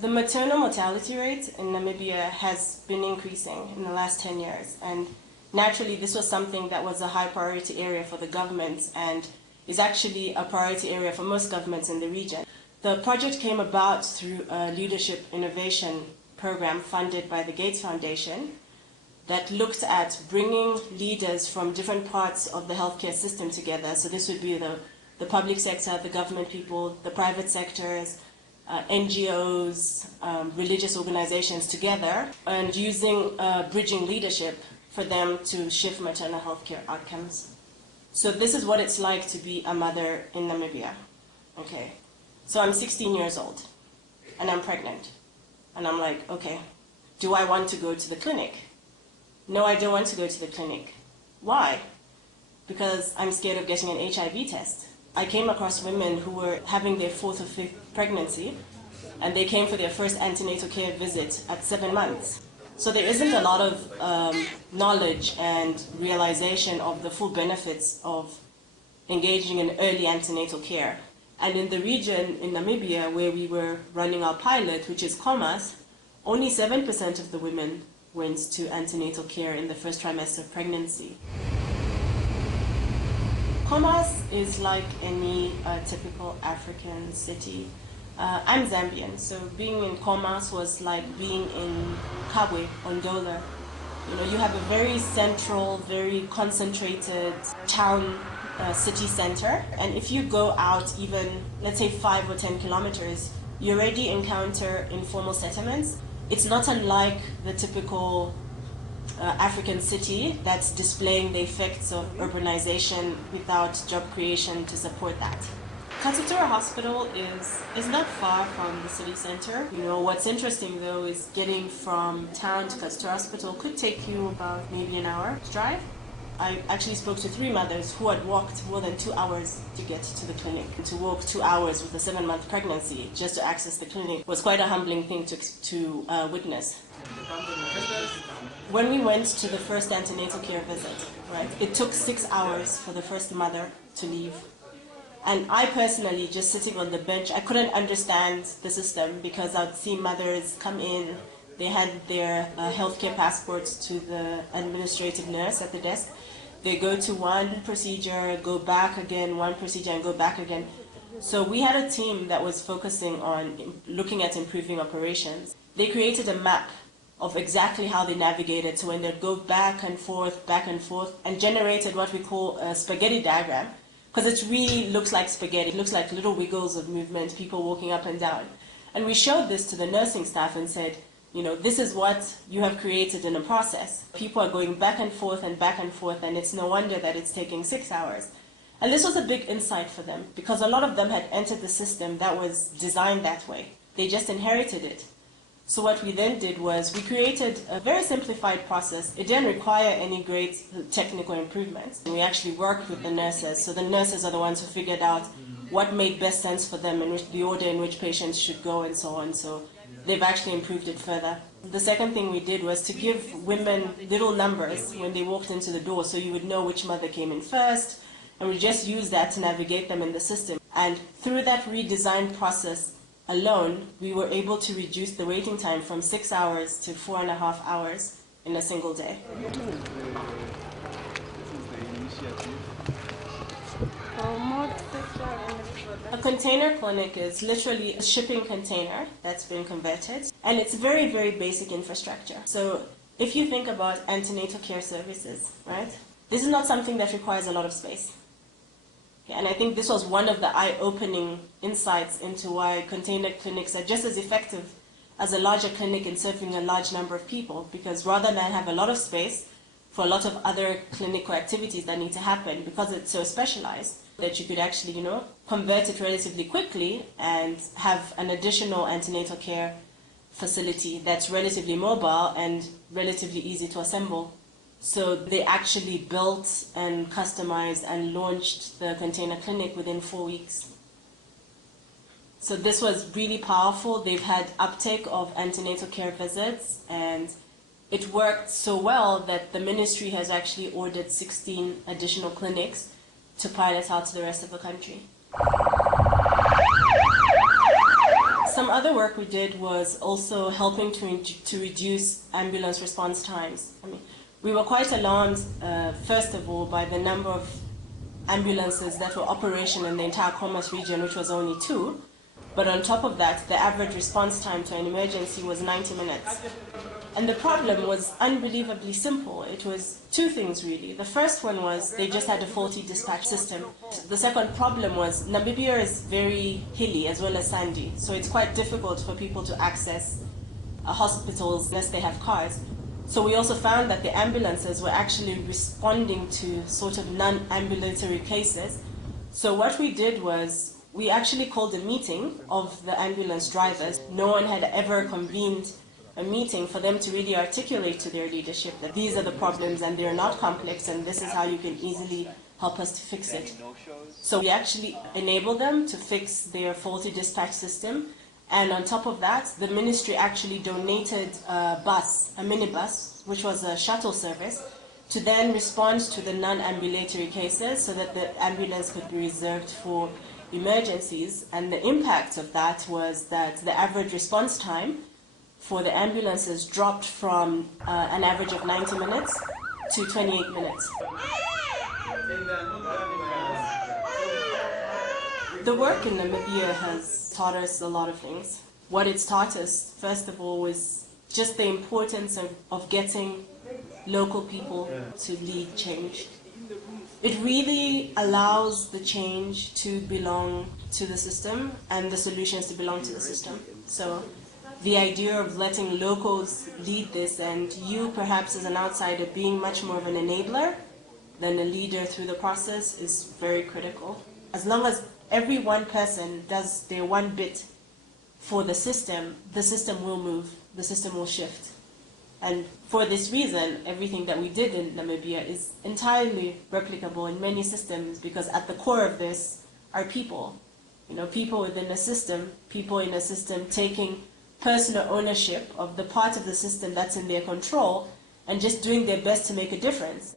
The maternal mortality rate in Namibia has been increasing in the last 10 years. And naturally, this was something that was a high priority area for the government and is actually a priority area for most governments in the region. The project came about through a leadership innovation program funded by the Gates Foundation that looked at bringing leaders from different parts of the healthcare system together. So this would be the public sector, the government people, the private sectors, NGOs, religious organizations together, and using bridging leadership for them to shift maternal healthcare outcomes. So this is what it's like to be a mother in Namibia. Okay. So I'm 16 years old, and I'm pregnant. And I'm like, okay, do I want to go to the clinic? No, I don't want to go to the clinic. Why? Because I'm scared of getting an HIV test. I came across women who were having their 4th or 5th pregnancy, and they came for their first antenatal care visit at 7 months. So there isn't a lot of knowledge and realization of the full benefits of engaging in early antenatal care. And in the region in Namibia where we were running our pilot, which is Commerce, only 7% of the women went to antenatal care in the first trimester of pregnancy. Commerce is like any typical African city. I'm Zambian, so being in Commerce was like being in Kabwe, Ondola. You know, you have a very central, very concentrated town city center, and if you go out even, let's say 5 or 10 kilometers, you already encounter informal settlements. It's not unlike the typical African city that's displaying the effects of urbanization without job creation to support that. Katutura Hospital is not far from the city center. You know, what's interesting though is getting from town to Katutura Hospital could take you about maybe an hour drive. I actually spoke to 3 mothers who had walked more than 2 hours to get to the clinic. To walk 2 hours with a 7-month pregnancy just to access the clinic was quite a humbling thing to witness. When we went to the first antenatal care visit, right, it took 6 hours for the first mother to leave. And I personally, just sitting on the bench, I couldn't understand the system because I'd see mothers come in, they had their healthcare passports to the administrative nurse at the desk. They go to one procedure, go back again, one procedure, and go back again. So we had a team that was focusing on looking at improving operations. They created a map of exactly how they navigated, so when they'd go back and forth, and generated what we call a spaghetti diagram, because it really looks like spaghetti. It looks like little wiggles of movement, people walking up and down. And we showed this to the nursing staff and said, you know, this is what you have created in a process. People are going back and forth, and it's no wonder that it's taking 6 hours. And this was a big insight for them, because a lot of them had entered the system that was designed that way. They just inherited it. So what we then did was we created a very simplified process. It didn't require any great technical improvements. We actually worked with the nurses. So the nurses are the ones who figured out what made best sense for them and the order in which patients should go and so on. So they've actually improved it further. The second thing we did was to give women little numbers when they walked into the door so you would know which mother came in first, and we just used that to navigate them in the system. And through that redesigned process alone, we were able to reduce the waiting time from 6 hours to 4.5 hours in a single day. A container clinic is literally a shipping container that's been converted, and it's very, very basic infrastructure. So if you think about antenatal care services, right, this is not something that requires a lot of space. And I think this was one of the eye-opening insights into why container clinics are just as effective as a larger clinic in serving a large number of people, because rather than have a lot of space for a lot of other clinical activities that need to happen, because it's so specialized, that you could actually, you know, convert it relatively quickly and have an additional antenatal care facility that's relatively mobile and relatively easy to assemble. So they actually built and customized and launched the container clinic within 4 weeks. So this was really powerful. They've had uptake of antenatal care visits, and it worked so well that the ministry has actually ordered 16 additional clinics to pilot out to the rest of the country. Some other work we did was also helping to reduce ambulance response times. I mean, we were quite alarmed, first of all, by the number of ambulances that were operational in the entire Khomas region, which was only 2. But on top of that, the average response time to an emergency was 90 minutes. And the problem was unbelievably simple. It was 2 things, really. The first one was they just had a faulty dispatch system. The second problem was Namibia is very hilly as well as sandy, so it's quite difficult for people to access hospitals unless they have cars. So we also found that the ambulances were actually responding to sort of non-ambulatory cases. So what we did was we actually called a meeting of the ambulance drivers. No one had ever convened a meeting for them to really articulate to their leadership that these are the problems and they're not complex and this is how you can easily help us to fix it. So we actually enabled them to fix their faulty dispatch system, and on top of that, the ministry actually donated a minibus, which was a shuttle service, to then respond to the non-ambulatory cases so that the ambulance could be reserved for emergencies. And the impact of that was that the average response time for the ambulances dropped from an average of 90 minutes to 28 minutes. The work in Namibia has taught us a lot of things. What it's taught us, first of all, was just the importance of getting local people to lead change. It really allows the change to belong to the system and the solutions to belong to the system. So the idea of letting locals lead this and you perhaps as an outsider being much more of an enabler than a leader through the process is very critical. As long as every one person does their one bit for the system will move, the system will shift. And for this reason, everything that we did in Namibia is entirely replicable in many systems, because at the core of this are people. You know, people within a system, people in a system taking personal ownership of the part of the system that's in their control and just doing their best to make a difference.